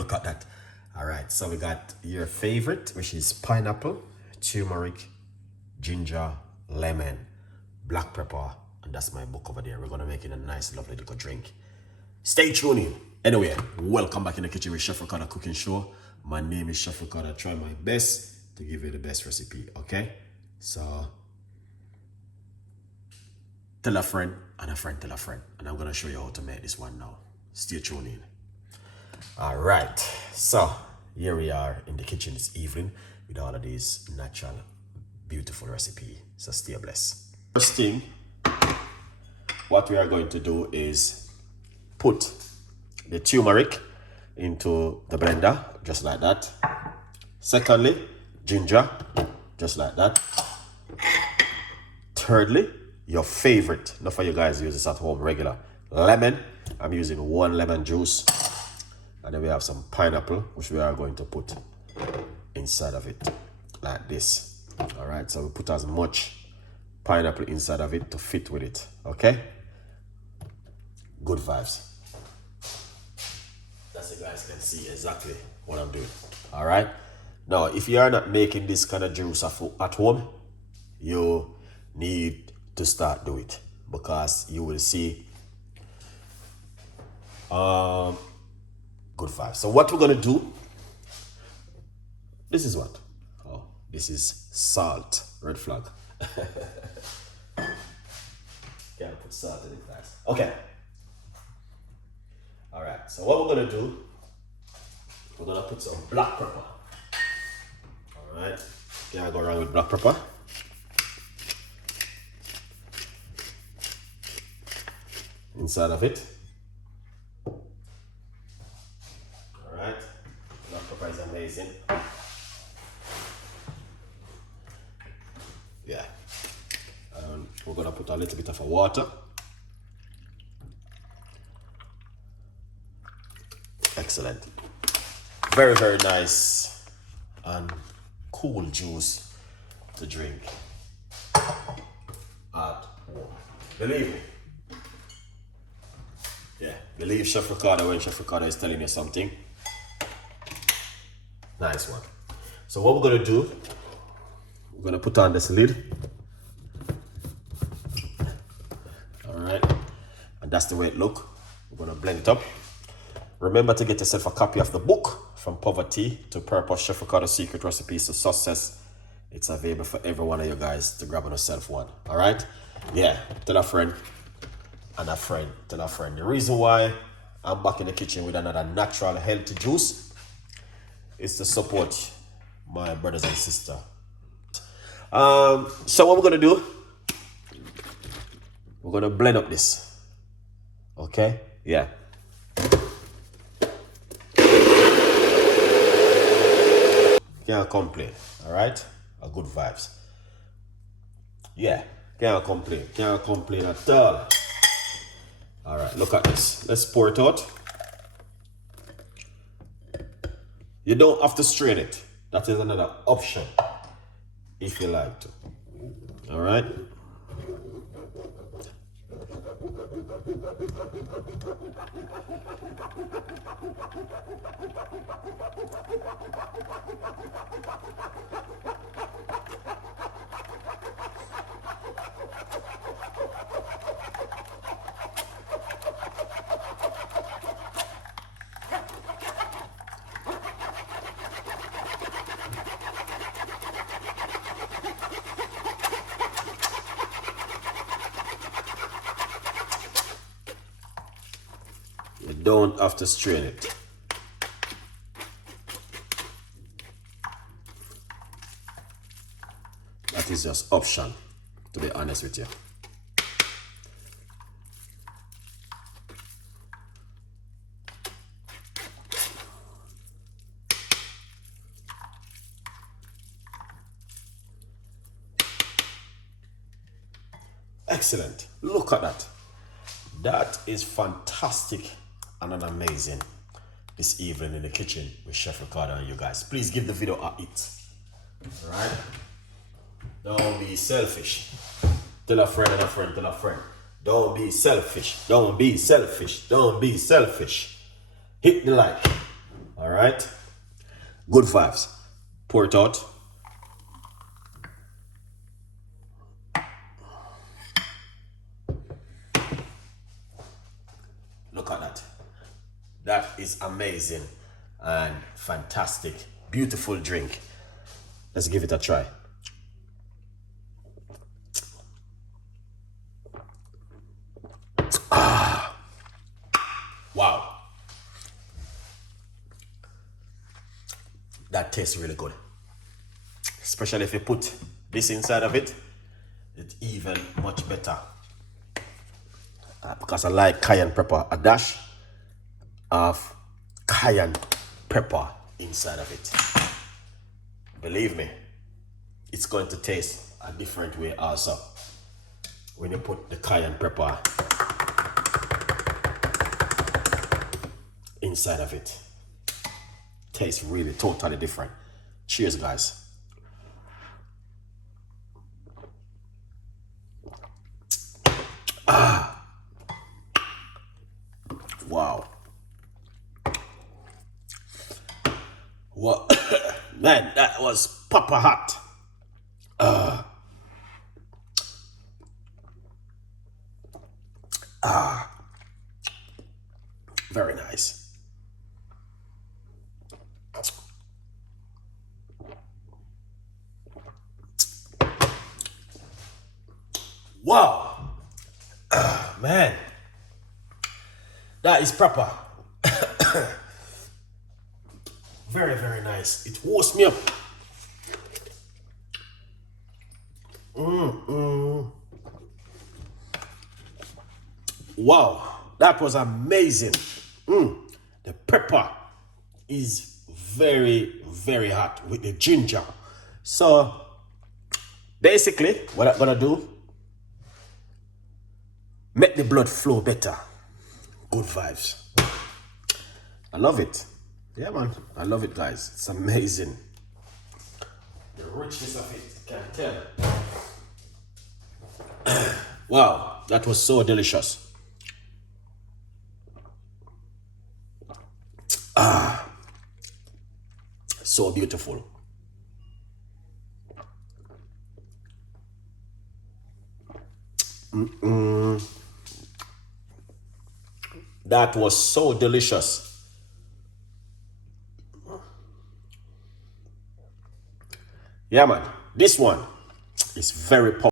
look at that. All right, so we got your favorite, which is pineapple, turmeric, ginger, lemon, black pepper, and that's my book over there. We're gonna make it a nice, lovely little drink. Stay tuned in. Anyway, welcome back in the kitchen with Chef Ricardo Cooking Show. My name is Chef Ricardo. I try my best to give you the best recipe, okay? So, tell a friend, and a friend tell a friend. And I'm gonna show you how to make this one now. Stay tuned in. All right, so here we are in the kitchen this evening with all of these natural, beautiful recipe. So stay blessed. First thing, what we are going to do is put the turmeric into the blender, just like that. Secondly, ginger, just like that. Thirdly, your favorite, not for you guys use this at home, regular lemon. I'm using 1 lemon juice. And then we have some pineapple, which we are going to put inside of it, like this. All right, so we put as much pineapple inside of it to fit with it, okay? Good vibes. That's you guys can see exactly what I'm doing, all right? Now, if you are not making this kind of juice at home, you need to start doing it because you will see good vibes. So what we're gonna do, this is what? Oh, this is salt, red flag. Can't put salt in it, guys. Okay. All right, so what we're gonna do, we're gonna put some black pepper. All right, can't go wrong with black pepper. Inside of it. Black pepper is amazing. Yeah. We're gonna put a little bit of water. Excellent. Very, very nice and cool juice to drink at home. Believe me. Yeah, believe Chef Ricardo when Chef Ricardo is telling you something. Nice one. So what we're gonna do, we're gonna put on this lid. All right, and that's the way it look. We're gonna blend it up. Remember to get yourself a copy of the book, From Poverty to Purpose, Chef Ricardo's Secret Recipes to Success. It's available for every one of you guys to grab on yourself one. All right, yeah, tell a friend and a friend tell a friend. The reason why I'm back in the kitchen with another natural healthy juice is to support my brothers and sisters. So what we're gonna do, we're gonna blend up this. Okay? Yeah. Can't complain, all right? A good vibes. Yeah, can't complain at all. All right, look at this. Let's pour it out. You don't have to strain it. That is another option if you like to. All right. You don't have to strain it. That is just option, to be honest with you. Excellent. Look at that. That is fantastic and an amazing this evening in the kitchen with Chef Ricardo and you guys. Please give the video a hit. Alright? Don't be selfish. Tell a friend and a friend, tell a friend. Don't be selfish. Don't be selfish. Don't be selfish. Hit the like. All right. Good vibes. Pour it out. Look at that. That is amazing and fantastic. Beautiful drink. Let's give it a try. Wow. That tastes really good. Especially if you put this inside of it, it's even much better. Because I like cayenne pepper, a dash of cayenne pepper inside of it. Believe me, it's going to taste a different way also when you put the cayenne pepper inside of it. Tastes really totally different. Cheers, guys. Wow. What? Man, that was proper hot. Very nice. Wow. Man. That is proper. Very, very nice. It warms me up. Wow. That was amazing. The pepper is very, very hot with the ginger. So, basically, what I'm gonna do, make the blood flow better. Good vibes. I love it. Yeah, man. I love it, guys. It's amazing. The richness of it, you can tell. Wow, that was so delicious. So beautiful. That was so delicious. Yeah, man. This one is very popular.